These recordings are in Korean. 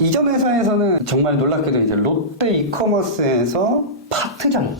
이전 회사에서는 정말 놀랍게도 이제 롯데 이커머스에서 파트장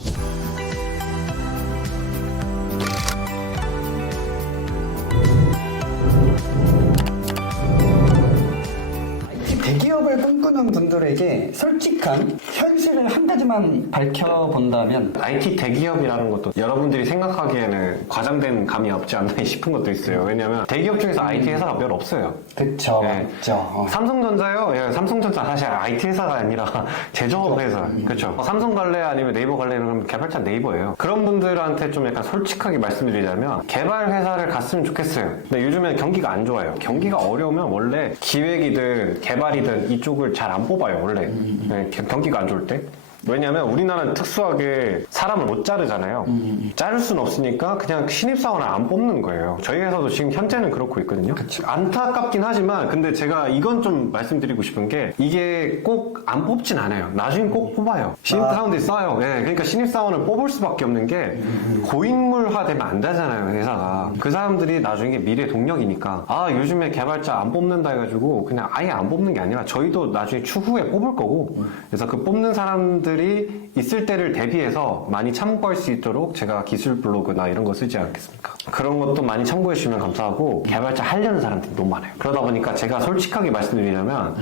꿈꾸는 분들에게 솔직한 현실을 한 가지만 밝혀본다면 IT 대기업이라는 것도 여러분들이 생각하기에는 과장된 감이 없지 않나 싶은 것도 있어요. 왜냐면 대기업 중에서 IT 회사가 별 없어요. 그쵸 네. 맞죠 어. 삼성전자요? 예, 삼성전자 사실 IT 회사가 아니라 제조업 회사. 그렇죠. 삼성 갈래 아니면 네이버 이러면 개발자 네이버예요. 그런 분들한테 좀 약간 솔직하게 말씀드리자면 개발 회사를 갔으면 좋겠어요. 근데 요즘엔 경기가 안 좋아요. 경기가 어려우면 원래 기획이든 개발이든 이쪽을 잘 안 뽑아요, 원래. 네, 겨- 경기가 안 좋을 때. 왜냐면 우리나라는 특수하게 사람을 못 자르잖아요. 자를 수는 없으니까 그냥 신입사원을 안 뽑는 거예요. 저희 회사도 지금 현재는 그렇고 있거든요. 안타깝긴 하지만 근데 제가 이건 좀 말씀드리고 싶은 게 이게 꼭 안 뽑진 않아요. 나중에 꼭 뽑아요. 신입사원들이 써요. 예, 그러니까 신입사원을 뽑을 수밖에 없는 게 고인물화 되면 안 되잖아요, 회사가. 그 사람들이 나중에 미래 동력이니까 아, 요즘에 개발자 안 뽑는다 해가지고 그냥 아예 안 뽑는 게 아니라 저희도 나중에 추후에 뽑을 거고 그래서 그 뽑는 사람들 이 있을 때를 대비해서 많이 참고할 수 있도록 제가 기술 블로그나 이런 거 쓰지 않겠습니까? 그런 것도 많이 참고해 주시면 감사하고 개발자 하려는 사람들이 너무 많아요. 그러다 보니까 제가 솔직하게 말씀드리자면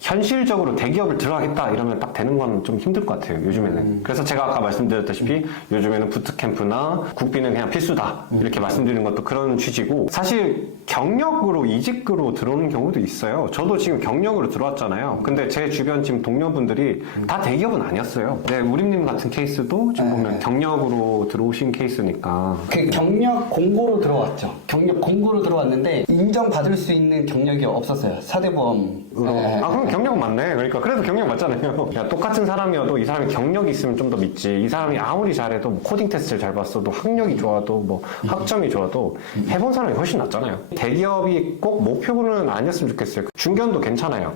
현실적으로 대기업을 들어가겠다 이러면 딱 되는 건 좀 힘들 것 같아요. 요즘에는. 그래서 제가 아까 말씀드렸다시피 요즘에는 부트캠프나 국비는 그냥 필수다 이렇게 말씀드리는 것도 그런 취지고 사실 경력으로 이직으로 들어오는 경우도 있어요. 저도 지금 경력으로 들어왔잖아요. 근데 제 주변 지금 동료분들이 다 대기업은 아니었어요. 네, 우림님 같은 케이스도 지금 보면 경력으로 들어오신 케이스니까 그 경력 공고로 들어왔죠. 경력 공고로 들어왔는데 인정받을 수 있는 경력이 없었어요. 사대보험 으로. 아, 그럼 경력 맞네. 그러니까, 그래도 경력 맞잖아요. 야, 똑같은 사람이어도 이 사람이 경력이 있으면 좀 더 믿지. 이 사람이 아무리 잘해도 뭐 코딩 테스트를 잘 봤어도 학력이 좋아도 뭐 학점이 좋아도 해본 사람이 훨씬 낫잖아요. 대기업이 꼭 목표는 아니었으면 좋겠어요. 중견도 괜찮아요.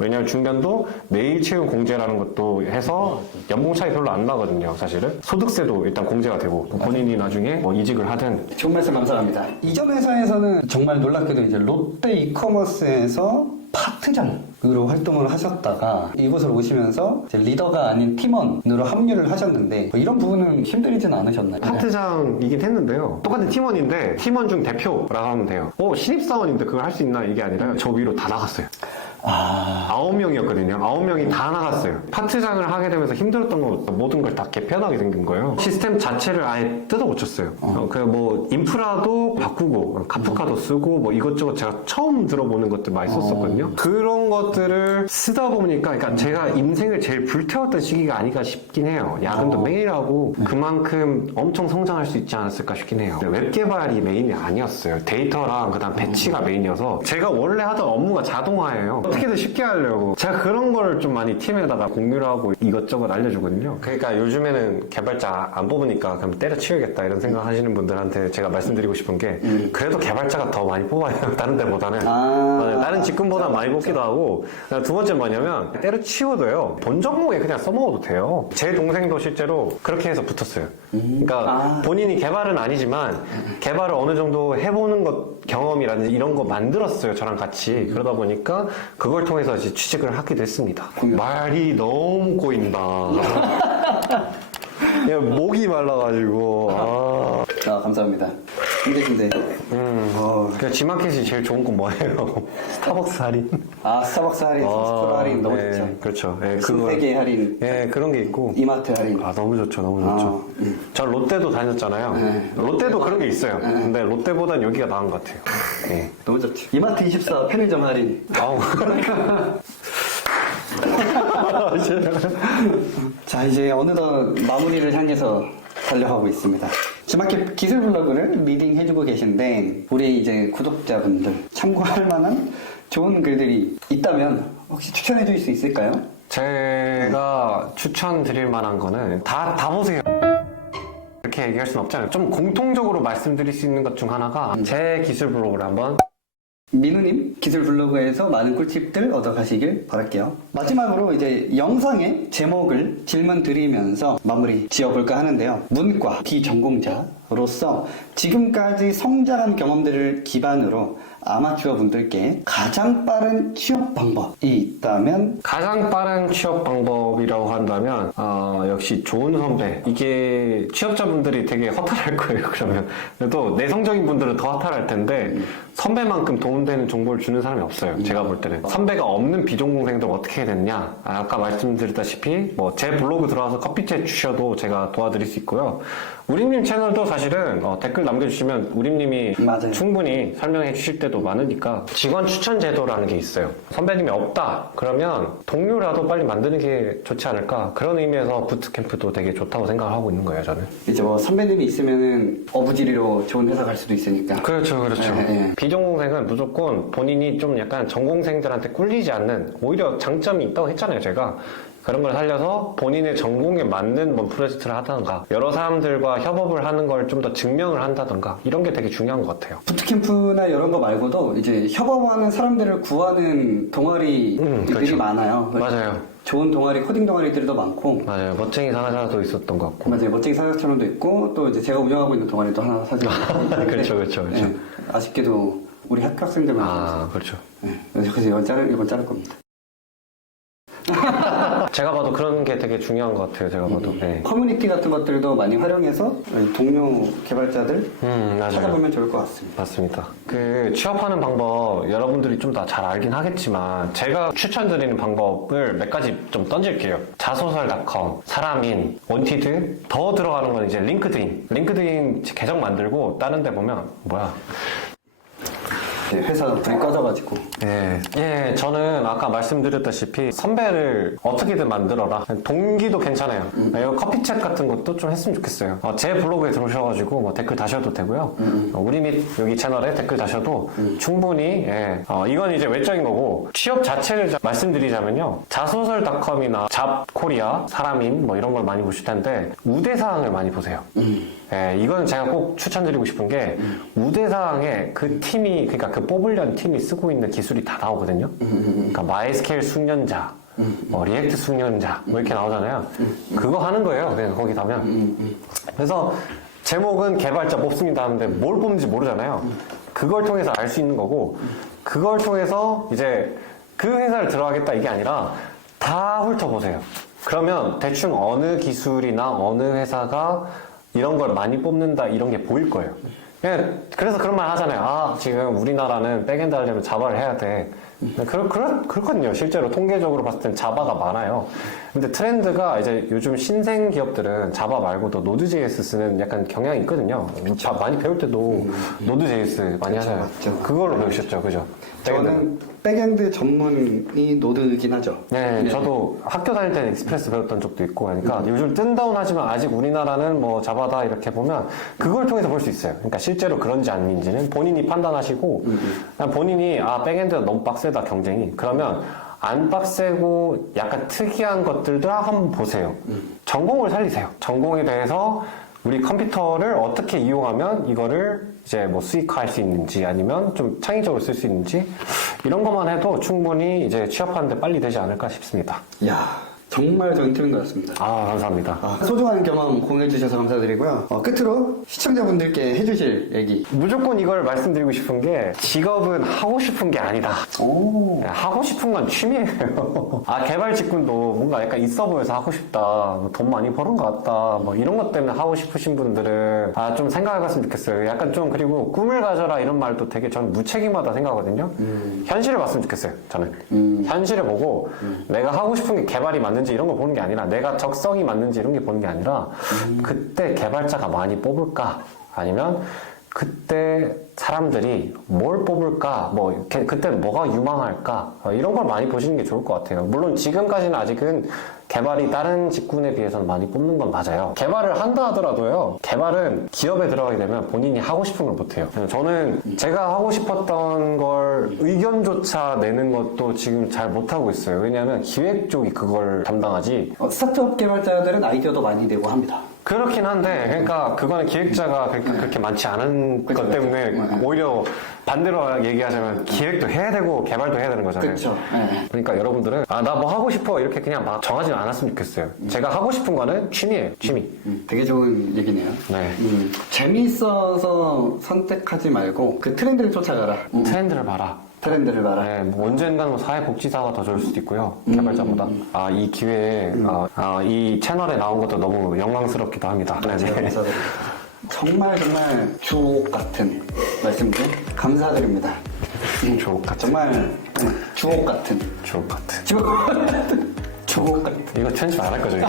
왜냐면 중견도 매일 채용 공제라는 것도 해서 연봉 차이 별로 안 나거든요, 사실은. 소득세도 일단 공제가 되고 본인이 나중에 뭐 이직을 하든 좋은 말씀 감사합니다. 이전 회사에서는 정말 놀랍게도 이제 롯데 이커머스에서 파트장으로 활동을 하셨다가 이곳으로 오시면서 리더가 아닌 팀원으로 합류를 하셨는데 뭐 이런 부분은 힘들진 않으셨나요? 파트장이긴 했는데요. 똑같은 팀원인데 팀원 중 대표라고 하면 돼요. 어 신입사원인데 그걸 할 수 있나 이게 아니라 저 위로 다 나갔어요. 아, 아홉 명이었거든요. 아홉 명이 다 나갔어요. 파트장을 하게 되면서 힘들었던 거 모든 걸 다 개편하게 생긴 거예요. 시스템 자체를 아예 뜯어 고쳤어요. 어, 그뭐 인프라도 바꾸고 카프카도 쓰고 뭐 이것저것 제가 처음 들어보는 것들 많이 썼었거든요. 그런 것들을 쓰다 보니까 그러니까 제가 인생을 제일 불태웠던 시기가 아닌가 싶긴 해요. 야근도 매일 하고 그만큼 엄청 성장할 수 있지 않았을까 싶긴 해요. 웹 개발이 메인이 아니었어요. 데이터랑 그다음 배치가 메인이어서 제가 원래 하던 업무가 자동화예요. 어떻게든 쉽게 하려고 제가 그런 걸좀 많이 팀에다가 공유를 하고 이것저것 알려주거든요. 그러니까 요즘에는 개발자 안 뽑으니까 그럼 때려치우겠다 이런 생각 하시는 분들한테 제가 말씀드리고 싶은 게 그래도 개발자가 더 많이 뽑아요. 다른 데보다는. 아. 맞아요. 다른 직군보다 많이 뽑기도 하고 두 번째 뭐냐면 때려치워도요. 본 종목에 그냥 써먹어도 돼요. 제 동생도 실제로 그렇게 해서 붙었어요. 그러니까 아. 본인이 개발은 아니지만 개발을 어느 정도 해보는 것 경험이라든지 이런 거 만들었어요. 저랑 같이. 그러다 보니까 그걸 통해서 이제 취직을 하기도 했습니다. 말이 너무 꼬인다. 야, 목이 말라가지고. 아. 아 감사합니다. 근데 음. 어, 그 지마켓이 제일 좋은 건 뭐예요? 스타벅스 할인. 아 스타벅스 할인, 스토어 할인 너무 네, 좋죠. 그렇죠. 예, 신세계 할인, 예, 그런 게 있고. 이마트 할인. 아, 너무 좋죠, 너무 좋죠. 저 롯데도 다녔잖아요. 네. 롯데도 그런 게 있어요. 근데 롯데보단 여기가 나은 것 같아요. 예. 너무 좋죠. 이마트 24 편의점 할인. 아우. 자 이제 어느덧 마무리를 향해서 달려가고 있습니다. 지마켓 기술 블로그를 리딩 해주고 계신데 우리 이제 구독자분들 참고할 만한 좋은 글들이 있다면 혹시 추천해 주실 수 있을까요? 제가 추천드릴 만한 거는 다, 다 보세요. 이렇게 얘기할 수는 없잖아요. 좀 공통적으로 말씀드릴 수 있는 것 중 하나가 제 기술 블로그를 한번 민우님 기술 블로그에서 많은 꿀팁들 얻어가시길 바랄게요. 마지막으로 이제 영상의 제목을 질문 드리면서 마무리 지어볼까 하는데요. 문과 비전공자 로서 지금까지 성장한 경험들을 기반으로 아마추어 분들께 가장 빠른 취업 방법이 있다면? 가장 빠른 취업 방법이라고 한다면 어, 역시 좋은 선배. 이게 취업자분들이 되게 허탈할 거예요 그러면. 그래도 내성적인 분들은 더 허탈할 텐데 선배만큼 도움되는 정보를 주는 사람이 없어요 제가 볼 때는. 선배가 없는 비전공생들 어떻게 해야 되느냐? 아, 아까 말씀드렸다시피 뭐 제 블로그 들어와서 커피챗 주셔도 제가 도와드릴 수 있고요. 우림님 채널도 사실 은 어, 댓글 남겨주시면 우림님이 맞아요. 충분히 설명해 주실 때도 많으니까 직원 추천 제도라는 게 있어요. 선배님이 없다 그러면 동료라도 빨리 만드는 게 좋지 않을까 그런 의미에서 부트캠프도 되게 좋다고 생각을 하고 있는 거예요 저는. 이제 뭐 선배님이 있으면은 어부지리로 좋은 회사 갈 수도 있으니까 그렇죠, 그렇죠. 네, 네. 비전공생은 무조건 본인이 좀 약간 전공생들한테 꿀리지 않는 오히려 장점이 있다고 했잖아요, 제가. 그런 걸 살려서 본인의 전공에 맞는 뭐 프로젝트를 하던가 여러 사람들과 협업을 하는 걸 좀 더 증명을 한다던가 이런 게 되게 중요한 것 같아요. 부트캠프나 이런 거 말고도 이제 협업하는 사람들을 구하는 동아리들이 음, 그렇죠. 많아요. 맞아요. 좋은 동아리, 코딩 동아리들도 많고 맞아요. 멋쟁이 사나사도 있었던 것 같고. 맞아요. 멋쟁이 사격처럼도 있고 또 이제 제가 운영하고 있는 동아리도 하나 사실 그렇죠, 그렇죠, 그렇죠. 네, 아쉽게도 우리 학교 학생들만 아, 그렇죠. 네, 그래서 이건 자를 이건 자를 겁니다. 제가 봐도 그런 게 되게 중요한 것 같아요. 제가 봐도. 네. 커뮤니티 같은 것들도 많이 활용해서 동료 개발자들 음, 맞아요. 찾아보면 좋을 것 같습니다. 맞습니다. 그 취업하는 방법 여러분들이 좀 다 잘 알긴 하겠지만 제가 추천드리는 방법을 몇 가지 좀 던질게요. 자소설닷컴, 사람인, 원티드 더 들어가는 건 이제 링크드인. 링크드인 계정 만들고 다른 데 보면 뭐야? 네, 회사 불이 꺼져가지고 예, 예, 저는 아까 말씀드렸다시피 선배를 어떻게든 만들어라. 동기도 괜찮아요. 이거 커피챗 같은 것도 좀 했으면 좋겠어요. 어, 제 블로그에 들어오셔가지고 뭐 댓글 다셔도 되고요. 어, 우리 및 여기 채널에 댓글 다셔도 충분히 예, 어, 이건 이제 외적인 거고 취업 자체를 자- 말씀드리자면요. 자소설닷컴이나 잡코리아, 사람인 뭐 이런 걸 많이 보실 텐데 우대사항을 많이 보세요. 예, 이건 제가 꼭 추천드리고 싶은 게 우대사항에 그 팀이 그러니까 그 뽑으려는 팀이 쓰고 있는 기술이 다 나오거든요. 그러니까 마이스케일 숙련자, 뭐 리액트 숙련자 뭐 이렇게 나오잖아요. 그거 하는 거예요. 그냥 거기 가면. 그래서 제목은 개발자 뽑습니다 하는데 뭘 뽑는지 모르잖아요. 그걸 통해서 알 수 있는 거고 그걸 통해서 이제 그 회사를 들어가겠다 이게 아니라 다 훑어보세요. 그러면 대충 어느 기술이나 어느 회사가 이런 걸 많이 뽑는다 이런 게 보일 거예요. 예, 그래서 그런 말 하잖아요. 아, 지금 우리나라는 백엔드 하려면 자바를 해야 돼. 그렇, 그렇, 그렇거든요. 실제로 통계적으로 봤을 땐 자바가 많아요. 근데 트렌드가 이제 요즘 신생 기업들은 자바 말고도 노드.js 쓰는 약간 경향이 있거든요. 자, 많이 배울 때도 노드.js 많이 하잖아요. 그걸로 배우셨죠. 그죠? 저는 백엔드 전문이 노드긴 하죠. 네, 저도 학교 다닐 때는 익스프레스 배웠던 적도 있고 하니까 요즘 뜬다운 하지만 아직 우리나라는 뭐 자바다 이렇게 보면 그걸 통해서 볼 수 있어요. 그러니까 실제로 그런지 아닌지는 본인이 판단하시고 그냥 본인이 아 백엔드가 너무 빡세다 경쟁이 그러면 안 빡세고 약간 특이한 것들도 한번 보세요. 전공을 살리세요. 전공에 대해서 우리 컴퓨터를 어떻게 이용하면 이거를 이제 뭐 수익화할 수 있는지 아니면 좀 창의적으로 쓸 수 있는지 이런 것만 해도 충분히 이제 취업하는데 빨리 되지 않을까 싶습니다. 이야 정말 좋은 팁인 것 같습니다. 아, 감사합니다. 아, 소중한 경험 공유해주셔서 감사드리고요. 어, 끝으로 시청자분들께 해주실 얘기. 무조건 이걸 말씀드리고 싶은 게 직업은 하고 싶은 게 아니다. 오. 네, 하고 싶은 건 취미예요. 아 개발 직군도 뭔가 약간 있어 보여서 하고 싶다. 뭐돈 많이 버는 것 같다. 뭐 이런 것 때문에 하고 싶으신 분들은 아 좀 생각해 봤으면 좋겠어요. 약간 좀 그리고 꿈을 가져라 이런 말도 되게 저는 무책임하다 생각하거든요. 현실을 봤으면 좋겠어요. 저는 현실을 보고 내가 하고 싶은 게 개발이 맞는 지 이런 거 보는 게 아니라 내가 적성이 맞는지 이런 게 보는 게 아니라 그때 개발자가 많이 뽑을까? 아니면 그때 사람들이 뭘 뽑을까, 뭐, 그때 뭐가 유망할까, 어, 이런 걸 많이 보시는 게 좋을 것 같아요. 물론 지금까지는 아직은 개발이 다른 직군에 비해서는 많이 뽑는 건 맞아요. 개발을 한다 하더라도요, 개발은 기업에 들어가게 되면 본인이 하고 싶은 걸 못해요. 저는 제가 하고 싶었던 걸 의견조차 내는 것도 지금 잘 못하고 있어요. 왜냐하면 기획 쪽이 그걸 담당하지, 어, 스타트업 개발자들은 아이디어도 많이 내고 합니다. 그렇긴 한데, 그러니까 그거는 기획자가 그렇게, 많지 않은 것 때문에 네. 오히려 반대로 얘기하자면 기획도 해야 되고 개발도 해야 되는 거잖아요. 그렇죠. 네. 그러니까 여러분들은 아 나 뭐 하고 싶어 이렇게 그냥 막 정하지 않았으면 좋겠어요. 제가 하고 싶은 거는 취미예요. 취미. 음, 되게 좋은 얘기네요. 네. 음, 재미있어서 선택하지 말고 그 트렌드를 쫓아가라. 음, 트렌드를 봐라. 트렌드를 봐라. 네, 뭐 언젠가는 뭐 사회복지사가 더 좋을 수도 있고요. 개발자보다. 아, 이 기회에, 아, 아, 이 채널에 나온 것도 너무 영광스럽기도 합니다. 네, 네. 감사드립니다. 정말 정말 주옥 같은 말씀들 감사드립니다. 음, 주옥 같은. 정말 음, 주옥 같은 것 같아. 주옥 같은 주옥 같은 이거 편집 안 할 거죠, 이거?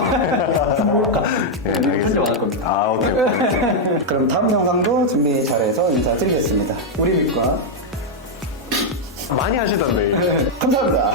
네, 편집 알겠습니다. 안할 겁니다. 아, 오케이, 오케이. 그럼 다음 영상도 준비 잘해서 인사드리겠습니다. 우리 밑과 많이 하시던데. 감사합니다.